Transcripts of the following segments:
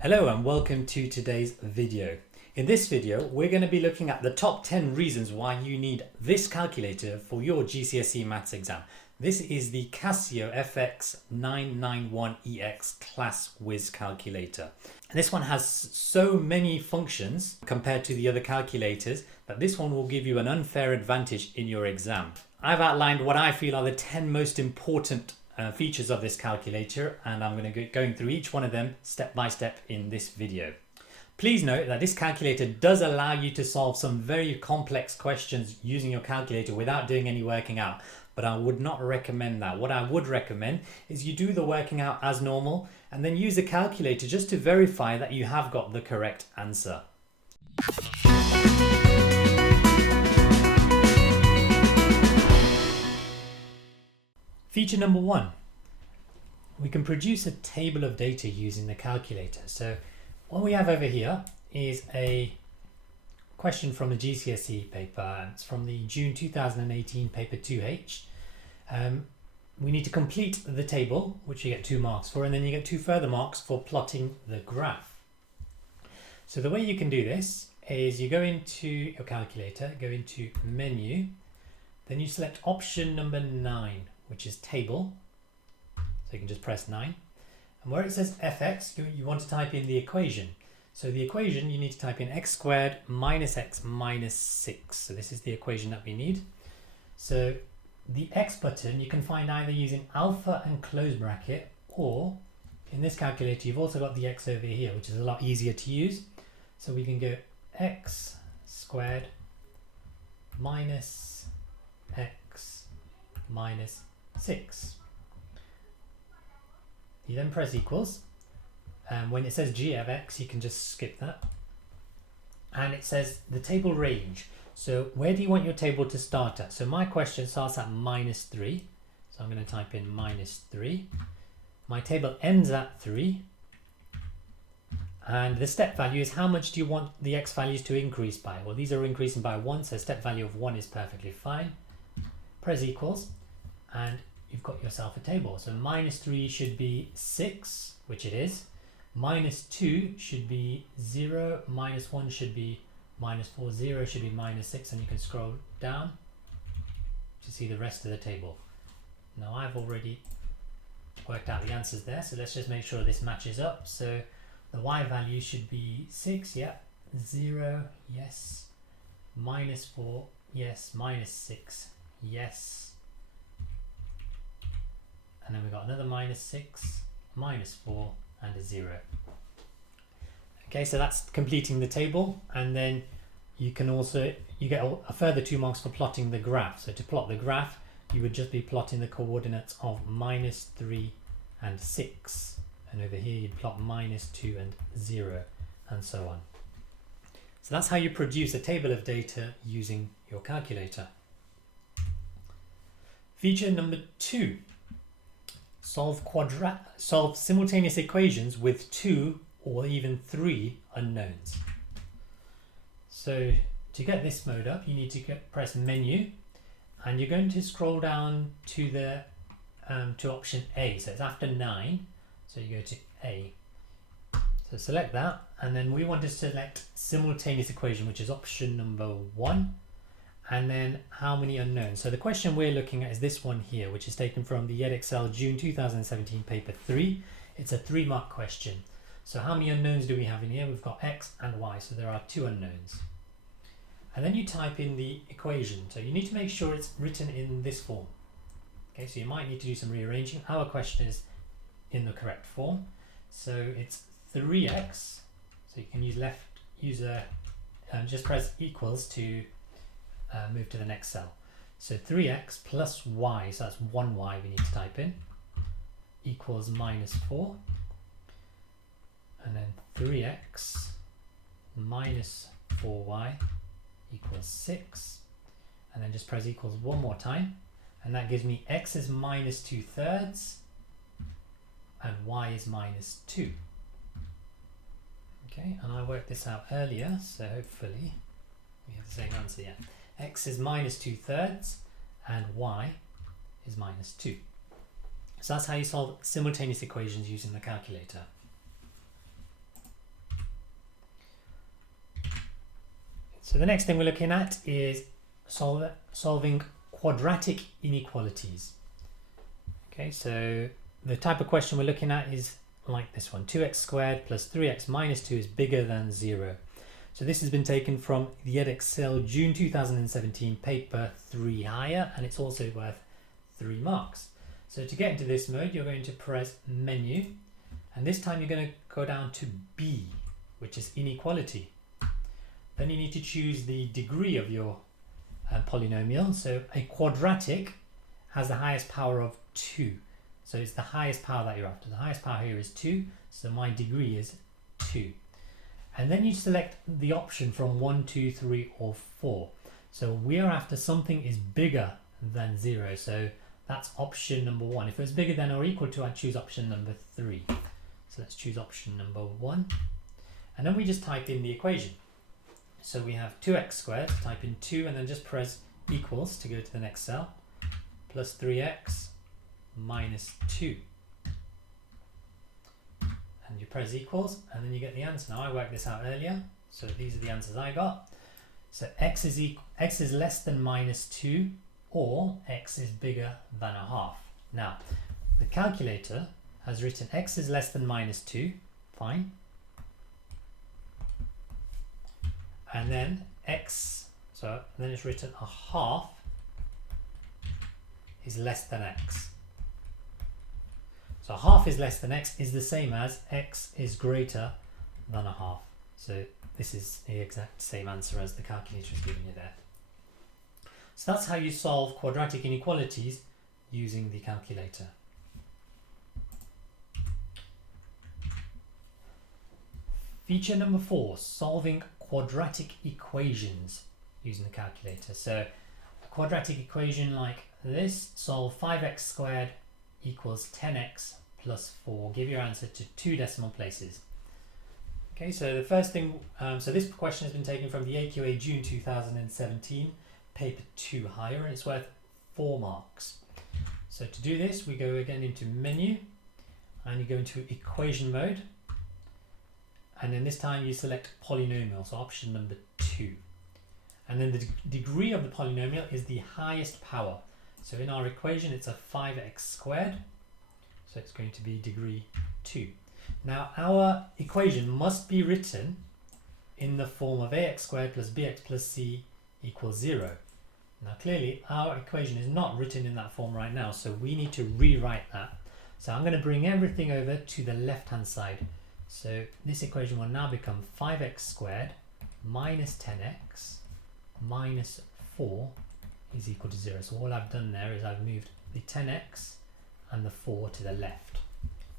Hello and welcome to today's video. In this video, we're going to be looking at the top 10 reasons why you need this calculator for your GCSE Maths exam. This is the Casio FX-991EX Classwiz calculator. This one has so many functions compared to the other calculators that this one will give you an unfair advantage in your exam. I've outlined what I feel are the 10 most important features of this calculator, and I'm going to go going through each one of them step by step in this video. Please note that this calculator does allow you to solve some very complex questions using your calculator without doing any working out, but I would not recommend that. What I would recommend is you do the working out as normal and then use the calculator just to verify that you have got the correct answer. Feature number 1, we can produce a table of data using the calculator. So what we have over here is a question from the GCSE paper. It's from the June 2018 paper 2H. We need to complete the table, which you get 2 marks for, and then you get 2 further marks for plotting the graph. So the way you can do this is you go into your calculator, go into menu, then you select option number 9, which is table. So you can just press 9. And where it says fx, you want to type in the equation. So the equation, you need to type in x squared minus x minus 6. So this is the equation that we need. So the x button, you can find either using alpha and close bracket, or in this calculator, you've also got the x over here, which is a lot easier to use. So we can go x squared minus x minus 6. You then press equals, and when it says g of x, you can just skip that. And it says the table range. So where do you want your table to start at? So my question starts at minus 3. So I'm going to type in minus 3. My table ends at 3. And the step value is how much do you want the x values to increase by? Well, these are increasing by 1, so step value of 1 is perfectly fine. Press equals, and you've got yourself a table. So minus 3 should be 6, which it is. Minus 2 should be 0. Minus 1 should be minus 4. 0 should be minus 6. And you can scroll down to see the rest of the table. Now I've already worked out the answers there. So let's just make sure this matches up. So the y value should be 6. Yeah. 0. Yes. Minus 4. Yes. Minus 6. Yes. And then we've got another minus 6, minus 4, and a 0. Okay, so that's completing the table. And then you can also, you get a further 2 marks for plotting the graph. So to plot the graph, you would just be plotting the coordinates of minus 3 and 6. And over here, you'd plot minus 2 and 0, and so on. So that's how you produce a table of data using your calculator. Feature number 2. Solve simultaneous equations with 2 or even 3 unknowns. So to get this mode up, you need to press menu, and you're going to scroll down to the to option A. So it's after 9. So you go to A. So select that, and then we want to select simultaneous equation, which is option number 1. And then how many unknowns. So the question we're looking at is this one here, which is taken from the Edexcel June 2017 paper 3. It's a 3-mark question. So how many unknowns do we have in here? We've got x and y, so there are 2 unknowns. And then you type in the equation. So you need to make sure it's written in this form. Okay, so you might need to do some rearranging. Our question is in the correct form. So it's 3x. So you can just press equals to move to the next cell. So 3x plus y, so that's 1y we need to type in, equals minus 4. And then 3x minus 4y equals 6. And then just press equals one more time. And that gives me x is minus 2/3 and y is minus 2. Okay, and I worked this out earlier, so hopefully we have the same answer yet. X is minus 2/3 and y is minus 2. So that's how you solve simultaneous equations using the calculator. So the next thing we're looking at is solving quadratic inequalities. Okay, so the type of question we're looking at is like this one. 2x squared plus 3x minus 2 is bigger than 0. So this has been taken from the Edexcel June 2017 paper 3 higher, and it's also worth 3 marks. So to get into this mode, you're going to press menu, and this time you're going to go down to B, which is inequality. Then you need to choose the degree of your polynomial. So a quadratic has the highest power of 2. So it's the highest power that you're after. The highest power here is 2, so my degree is 2. And then you select the option from 1, 2, 3 or 4. So we're after something is bigger than 0. So that's option number 1. If it was bigger than or equal to, I'd choose option number 3. So let's choose option number 1. And then we just type in the equation. So we have 2x squared, type in 2 and then just press equals to go to the next cell, plus 3x minus 2. And you press equals and then you get the answer. Now I worked this out earlier, so these are the answers I got. So x is less than minus 2 or x is bigger than a half. Now the calculator has written x is less than minus 2, fine. And then then it's written a half is less than x. So half is less than x is the same as x is greater than a half. So this is the exact same answer as the calculator is giving you there. So that's how you solve quadratic inequalities using the calculator. Feature number 4, solving quadratic equations using the calculator. So a quadratic equation like this, solve 5x squared equals 10x plus 4. Give your answer to 2 decimal places. Okay, so the first thing, so this question has been taken from the AQA June 2017 paper 2 higher, and it's worth 4 marks. So to do this, we go again into menu and you go into equation mode. And then this time you select polynomial, so option number 2. And then the degree of the polynomial is the highest power. So in our equation, it's a 5x squared. So it's going to be degree 2. Now our equation must be written in the form of ax squared plus bx plus c equals 0. Now clearly our equation is not written in that form right now, so we need to rewrite that. So I'm going to bring everything over to the left hand side. So this equation will now become 5x squared minus 10x minus 4 is equal to 0. So all I've done there is I've moved the 10x and the 4 to the left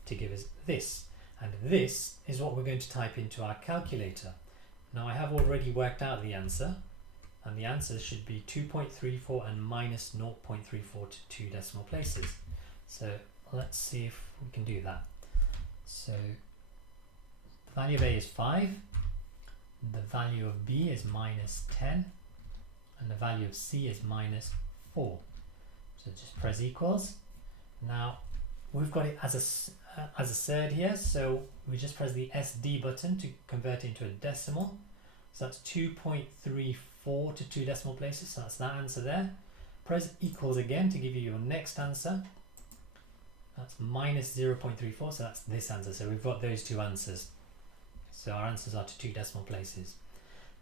to give us this. And this is what we're going to type into our calculator. Now I have already worked out the answer, and the answer should be 2.34 and minus 0.34 to 2 decimal places. So let's see if we can do that. So the value of A is 5, the value of B is minus 10, and the value of C is minus 4. So just press equals. Now we've got it as a third here, so we just press the SD button to convert it into a decimal. So that's 2.34 to 2 decimal places, so that's that answer there. Press equals again to give you your next answer. That's minus 0.34, so that's this answer. So we've got those 2 answers. So our answers are to 2 decimal places.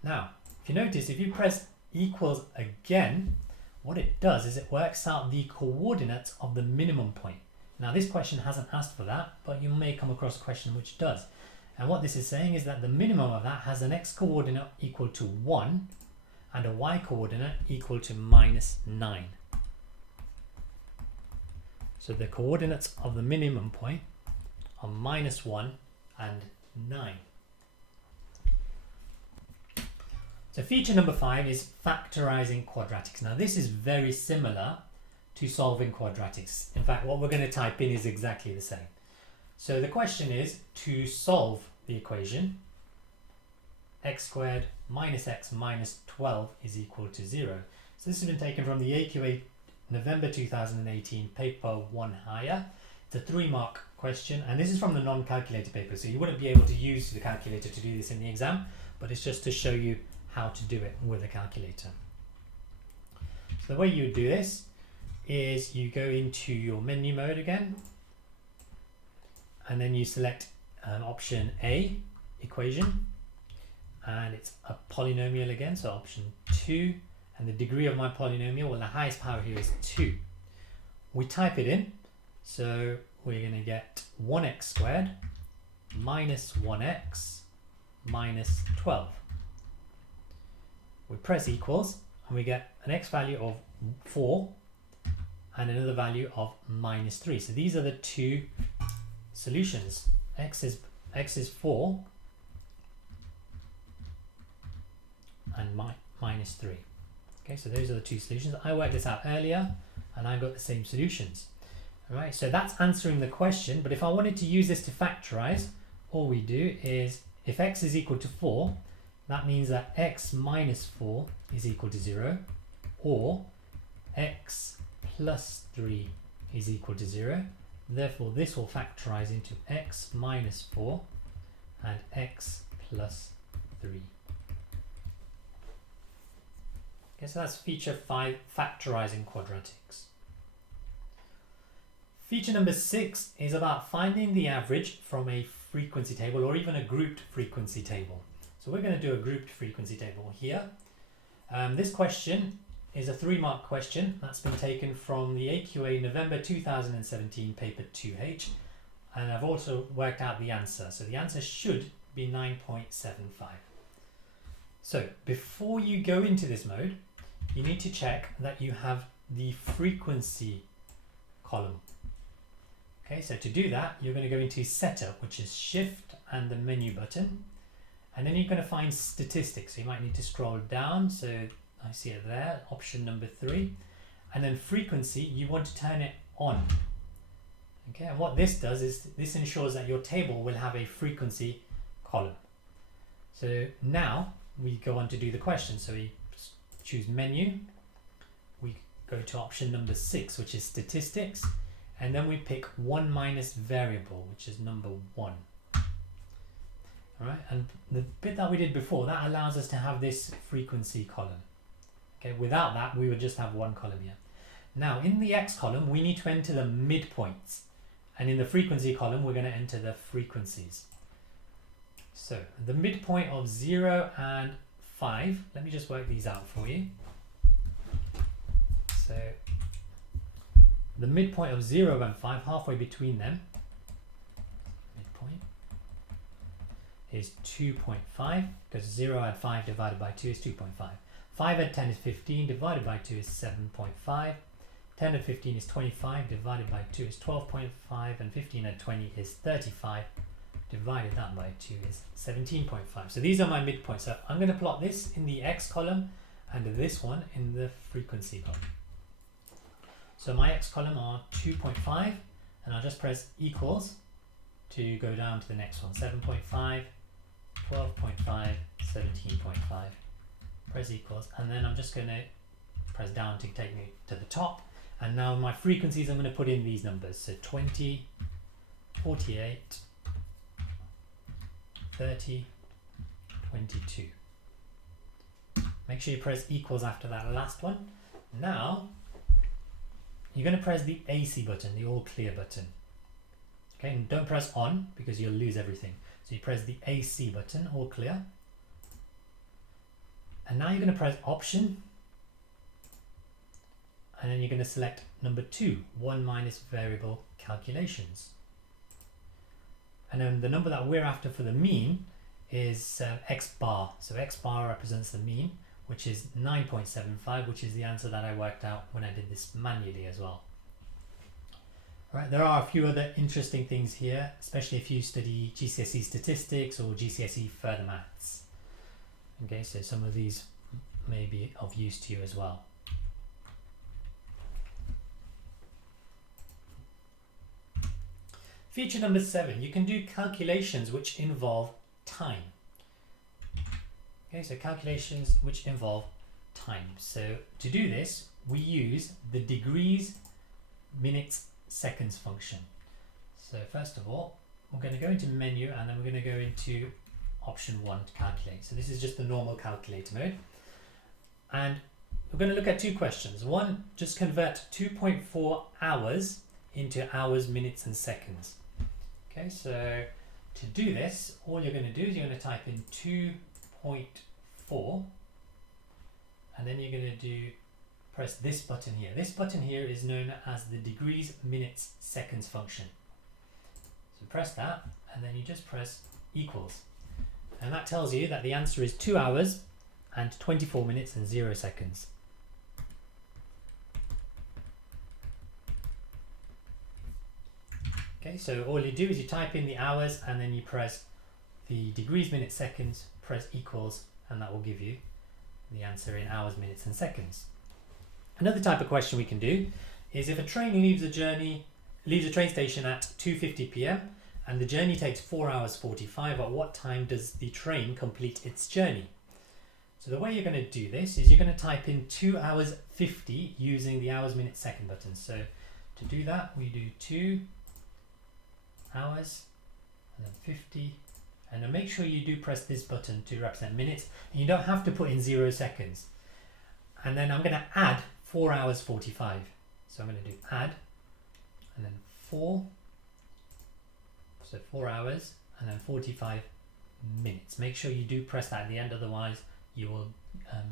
Now, if you notice, if you press equals again, what it does is it works out the coordinates of the minimum point. Now this question hasn't asked for that, but you may come across a question which does. And what this is saying is that the minimum of that has an x coordinate equal to 1 and a y coordinate equal to minus 9. So the coordinates of the minimum point are minus 1 and 9. So feature number 5 is factorising quadratics. Now this is very similar to solving quadratics. In fact, what we're going to type in is exactly the same. So the question is to solve the equation x squared minus x minus 12 is equal to 0. So this has been taken from the AQA November 2018 paper 1 higher. It's a 3-mark question, and this is from the non-calculator paper, so you wouldn't be able to use the calculator to do this in the exam, but it's just to show you how to do it with a calculator. So the way you would do this is you go into your menu mode again, and then you select option A, equation, and it's a polynomial again, so option 2, and the degree of my polynomial, well, the highest power here is 2. We type it in, so we're going to get 1x squared minus 1x minus 12. We press equals, and we get an x value of 4 and another value of minus 3. So these are the two solutions. X is 4 and minus 3. Okay, so those are the two solutions. I worked this out earlier and I got the same solutions. Alright, so that's answering the question, but if I wanted to use this to factorize, all we do is if x is equal to 4, that means that x minus 4 is equal to 0, or x plus 3 is equal to 0. Therefore, this will factorize into x minus 4 and x plus 3. Okay, so that's feature 5, factorizing quadratics. Feature number 6 is about finding the average from a frequency table or even a grouped frequency table. So we're going to do a grouped frequency table here. This question is a 3-mark question that's been taken from the AQA November 2017 paper 2H, and I've also worked out the answer. So the answer should be 9.75. So before you go into this mode, you need to check that you have the frequency column. Okay, so to do that, you're going to go into Setup, which is Shift and the menu button, and then you're going to find Statistics. So you might need to scroll down. So I see it there, option number 3, and then Frequency, you want to turn it on. Okay, and what this does is this ensures that your table will have a frequency column. So now we go on to do the question. So we choose menu, we go to option number 6, which is Statistics, and then we pick 1 minus variable, which is number 1. Alright, and the bit that we did before, that allows us to have this frequency column. Okay, without that, we would just have one column here. Now, in the X column, we need to enter the midpoints, and in the frequency column, we're going to enter the frequencies. So, the midpoint of 0 and 5, let me just work these out for you. So, the midpoint of 0 and 5, halfway between them, midpoint, is 2.5, because 0 and 5 divided by 2 is 2.5. 5 and 10 is 15, divided by 2 is 7.5. 10 and 15 is 25, divided by 2 is 12.5, and 15 and 20 is 35, divided that by 2 is 17.5. So these are my midpoints. So I'm going to plot this in the X column and this one in the frequency column. So my X column are 2.5, and I'll just press equals to go down to the next one. 7.5, 12.5, 17.5. Press equals, and then I'm just going to press down to take me to the top. And now my frequencies, I'm going to put in these numbers. So 20, 48, 30, 22. Make sure you press equals after that last one. Now, you're going to press the AC button, the all clear button. Okay, and don't press on because you'll lose everything. So you press the AC button, all clear. And now you're going to press option, and then you're going to select number 2, 1 minus variable calculations. And then the number that we're after for the mean is x bar. So x bar represents the mean, which is 9.75, which is the answer that I worked out when I did this manually as well. All right, there are a few other interesting things here, especially if you study GCSE statistics or GCSE further maths. Okay, so some of these may be of use to you as well. Feature number 7, you can do calculations which involve time. Okay, so calculations which involve time. So to do this, we use the degrees, minutes, seconds function. So first of all, we're going to go into menu, and then we're going to go into option 1 to calculate. So this is just the normal calculator mode. And we're going to look at two questions. One, just convert 2.4 hours into hours, minutes and seconds. Okay, so to do this, all you're going to do is you're going to type in 2.4 and then you're going to press this button here. This button here is known as the degrees, minutes, seconds function. So press that and then you just press equals. And that tells you that the answer is 2 hours and 24 minutes and 0 seconds. Okay, so all you do is you type in the hours and then you press the degrees, minutes, seconds, press equals, and that will give you the answer in hours, minutes and seconds. Another type of question we can do is if a train leaves a train station at 2:50 p.m. and the journey takes 4 hours 45, at what time does the train complete its journey? So the way you're going to do this is you're going to type in 2 hours 50 using the hours, minutes, second button. So to do that, we do 2 hours and then 50, and then make sure you do press this button to represent minutes, and you don't have to put in 0 seconds. And then I'm going to add 4 hours 45. So I'm going to do add and then 4, so 4 hours and then 45 minutes. Make sure you do press that at the end, otherwise you will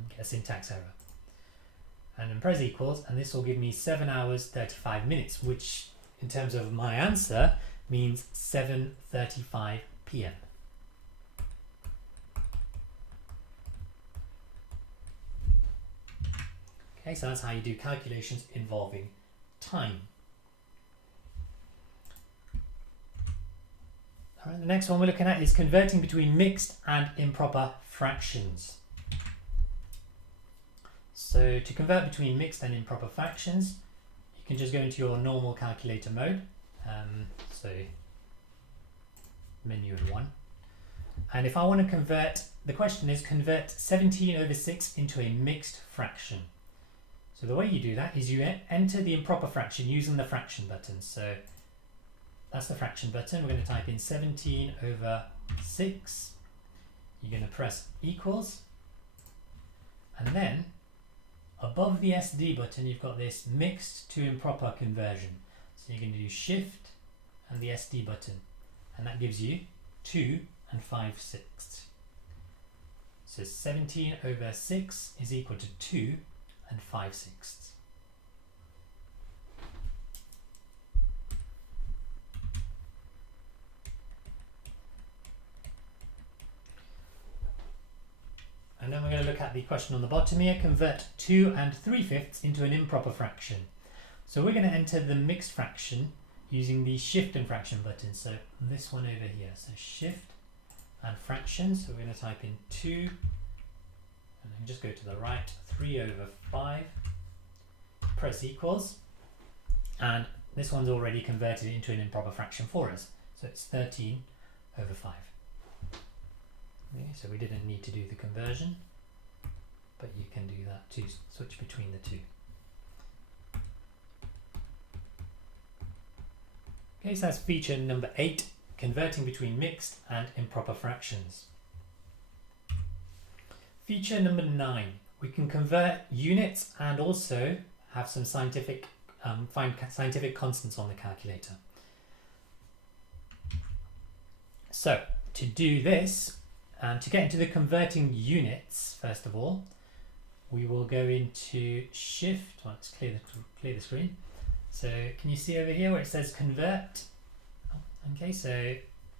get a syntax error. And then press equals, and this will give me 7 hours 35 minutes, which in terms of my answer means 7:35 p.m. Okay, so that's how you do calculations involving time. All right, the next one we're looking at is converting between mixed and improper fractions. So to convert between mixed and improper fractions, you can just go into your normal calculator mode. So menu and 1. And if I want to convert, the question is convert 17/6 into a mixed fraction. So the way you do that is you enter the improper fraction using the fraction button. So that's the fraction button. We're going to type in 17/6. You're going to press equals. And then above the SD button, you've got this mixed to improper conversion. So you're going to do shift and the SD button. And that gives you 2 and 5/6. So 17/6 is equal to 2 and 5/6. And then we're going to look at the question on the bottom here, convert 2 and 3/5 into an improper fraction. So we're going to enter the mixed fraction using the shift and fraction button. So this one over here, so shift and fraction. So we're going to type in 2 and then just go to the right, 3/5, press equals, and this one's already converted into an improper fraction for us. So it's 13/5. Okay, so we didn't need to do the conversion, but you can do that to switch between the two. Okay, so that's feature number 8, converting between mixed and improper fractions. Feature number 9, we can convert units and also have some scientific, find scientific constants on the calculator. So to do this, to get into the converting units, first of all, we will go into shift. Well, let's clear the screen. So can you see over here where it says convert? Okay, so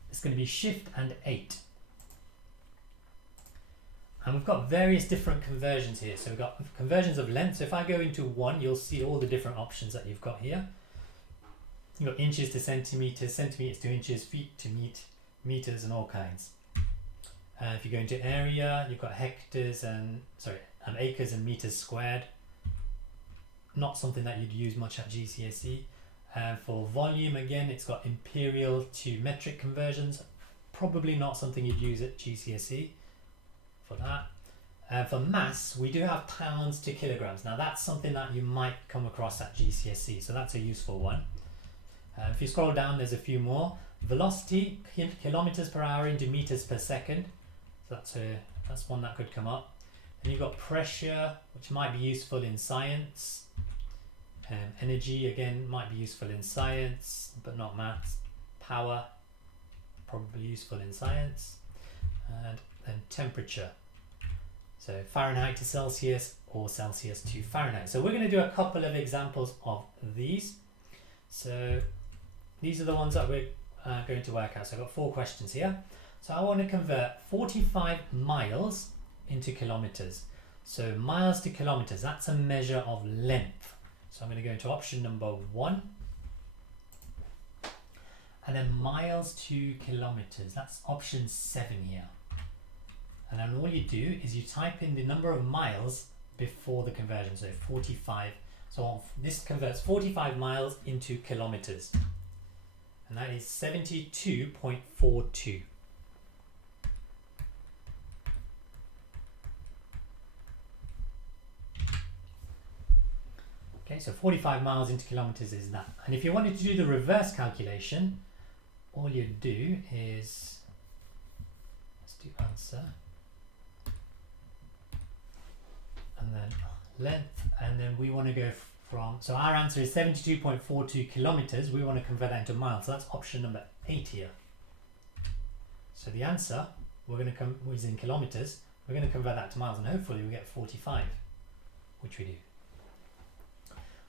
it's going to be shift and 8. And we've got various different conversions here. So we've got conversions of length. So if I go into 1, you'll see all the different options that you've got here. You've got inches to centimeters, centimeters to inches, feet to meters, and all kinds. If you go into area, you've got hectares and acres and meters squared. Not something that you'd use much at GCSE. For volume, again, it's got imperial to metric conversions. Probably not something you'd use at GCSE for that. For mass, we do have pounds to kilograms. Now that's something that you might come across at GCSE, so that's a useful one. If you scroll down, there's a few more. Velocity, kilometers per hour into meters per second. So that's one that could come up. Then you've got pressure, which might be useful in science. Energy, again, might be useful in science, but not maths. Power, probably useful in science. And then temperature. So Fahrenheit to Celsius or Celsius to Fahrenheit. So we're going to do a couple of examples of these. So these are the ones that we're going to work out. So I've got 4 questions here. So I want to convert 45 miles into kilometers. So miles to kilometers, that's a measure of length. So I'm going to go into option number 1. And then miles to kilometers, that's option 7 here. And then all you do is you type in the number of miles before the conversion, so 45. So this converts 45 miles into kilometers. And that is 72.42. Okay, so 45 miles into kilometers is that. And if you wanted to do the reverse calculation, all you do is, let's do answer, and then length, and then we want to go from, so our answer is 72.42 kilometers. We want to convert that into miles. So that's option number 8 here. So the answer we're going to come is in kilometers. We're going to convert that to miles, and hopefully we get 45, which we do.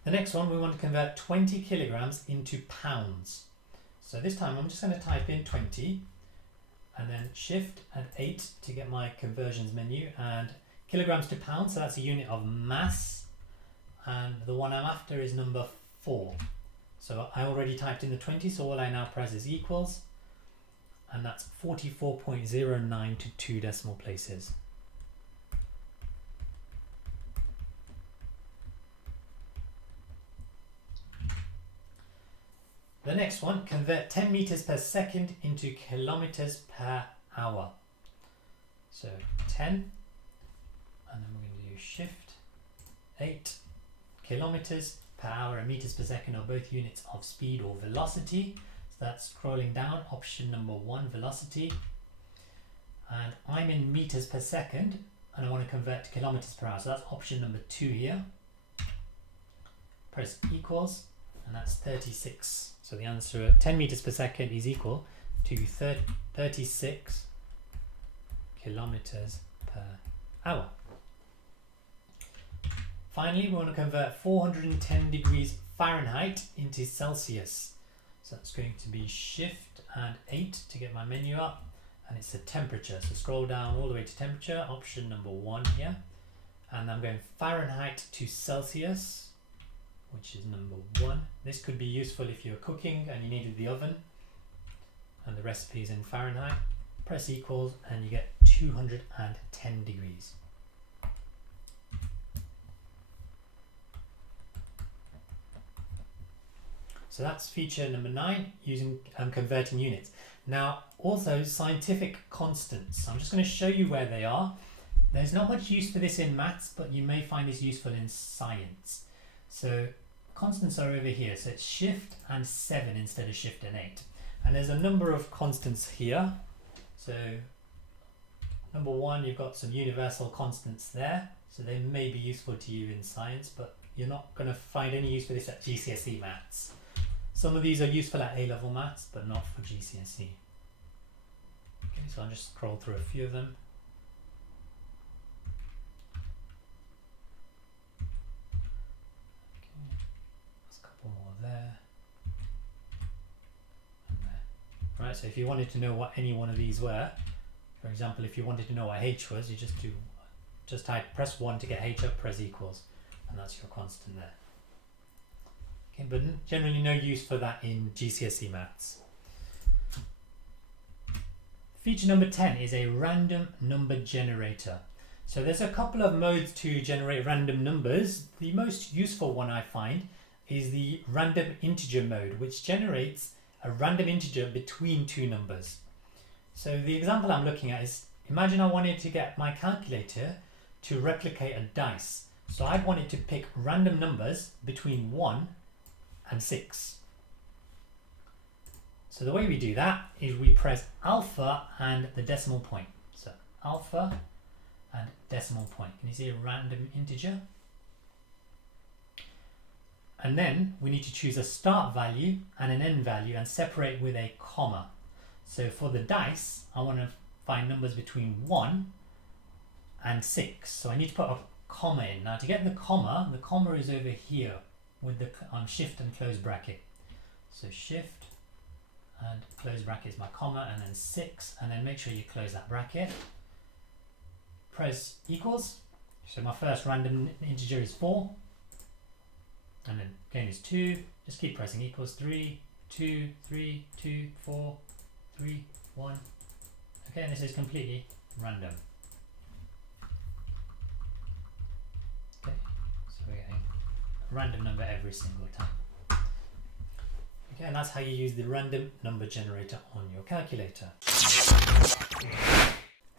The next one, we want to convert 20 kilograms into pounds. So this time I'm just going to type in 20 and then shift and 8 to get my conversions menu, and kilograms to pounds, so that's a unit of mass, and the one I'm after is number 4. So I already typed in the 20, so all I now press is equals, and that's 44.09 to 2 decimal places. The next one, convert 10 meters per second into kilometers per hour. So 10, and then we're going to do shift 8. Kilometers per hour and meters per second are both units of speed or velocity. So that's scrolling down, option number 1, velocity. And I'm in meters per second, and I want to convert to kilometers per hour. So that's option number 2 here. Press equals, and that's 36. So the answer, 10 meters per second is equal to 36 kilometers per hour. Finally, we want to convert 410 degrees Fahrenheit into Celsius. So that's going to be shift and 8 to get my menu up, and it's the temperature. So scroll down all the way to temperature, option number 1 here. And I'm going Fahrenheit to Celsius, which is number 1. This could be useful if you're cooking and you needed the oven, and the recipe is in Fahrenheit. Press equals and you get 210 degrees. So that's feature number 9, using converting units. Now also scientific constants. I'm just going to show you where they are. There's not much use for this in maths, but you may find this useful in science. So constants are over here, so it's shift and 7 instead of shift and 8. And there's a number of constants here. So number 1, you've got some universal constants there, so they may be useful to you in science, but you're not going to find any use for this at GCSE Maths. Some of these are useful at A-level Maths, but not for GCSE. Okay, so I'll just scroll through a few of them. There and there. Right, so if you wanted to know what any one of these were, for example, if you wanted to know what H was, you just press 1 to get H up, press equals, and that's your constant there. Okay, but generally no use for that in GCSE Maths. Feature number 10 is a random number generator. So there's a couple of modes to generate random numbers. The most useful one I find is the random integer mode, which generates a random integer between 2 numbers. So the example I'm looking at is, imagine I wanted to get my calculator to replicate a dice. So I'd want it to pick random numbers between 1 and 6. So the way we do that is we press alpha and the decimal point. So alpha and decimal point. Can you see a random integer? And then we need to choose a start value and an end value and separate with a comma. So for the dice, I want to find numbers between 1 and 6. So I need to put a comma in. Now to get the comma is over here with the shift and close bracket. So shift and close bracket is my comma, and then 6, and then make sure you close that bracket. Press equals. So my first random integer is 4, and then again is 2. Just keep pressing equals. 3, 2, 3, 2, 4, 3, 1. Okay, and this is completely random. Okay, so we're getting a random number every single time. Okay, and that's how you use the random number generator on your calculator.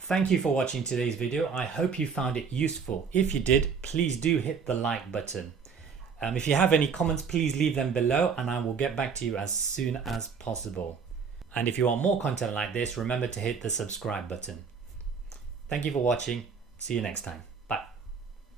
Thank you for watching today's video. I hope you found it useful. If you did, please do hit the like button. If you have any comments, please leave them below and I will get back to you as soon as possible. And if you want more content like this, remember to hit the subscribe button. Thank you for watching. See you next time.